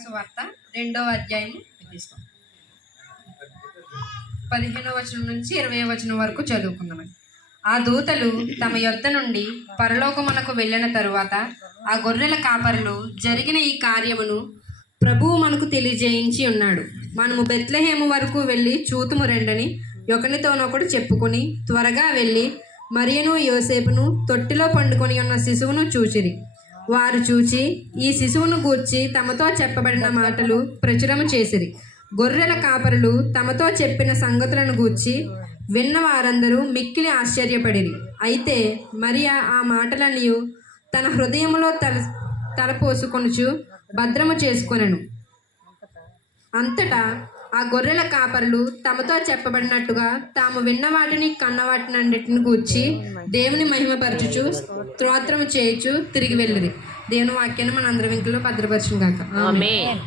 సువార్త 2వ అధ్యాయం తీసుకో 15వ వచనం నుంచి 20వ వచనం వరకు చదువుకుందాం. ఆ దూతలు తమ యొద్ద నుండి పరలోకమునకు వెళ్ళిన తరువాత ఆ గొర్రెల కాపరులు జరిగిన ఈ కార్యమును ప్రభువు మనకు తెలియజేయించి ఉన్నాడు. మనము బెత్లెహేము వరకు వెళ్ళి చూతుము రెండని ఒకనితోనొకడు చెప్పుకొని త్వరగా వెళ్ళి మరియను యోసేపును తొట్టిలో పండుకొని ఉన్న శిశువును చూచిరి. వారు చూచి ఈ శిశువును గూర్చి తమతో చెప్పబడిన మాటలు ప్రచురము చేసిరి. గొర్రెల కాపరులు తమతో చెప్పిన సంగతులను గూర్చి విన్న వారందరూ మిక్కిలి ఆశ్చర్యపడిరి. అయితే మరియా ఆ మాటలన్నీ తన హృదయములో తలపోసుకొనుచు భద్రము చేసుకొనెను. అంతటా ఆ గొర్రెల కాపరులు తమతో చెప్పబడినట్టుగా తాము విన్న వాటిని కన్న వాటినన్నిటిని గూర్చి దేవుని మహిమపరచుచు స్తోత్రము చేయుచు తిరిగి వెళ్ళిరి. దేవుని వాక్యాన్ని మన అందరి వెంకలో భద్రపరచును గాక. ఆమేన్.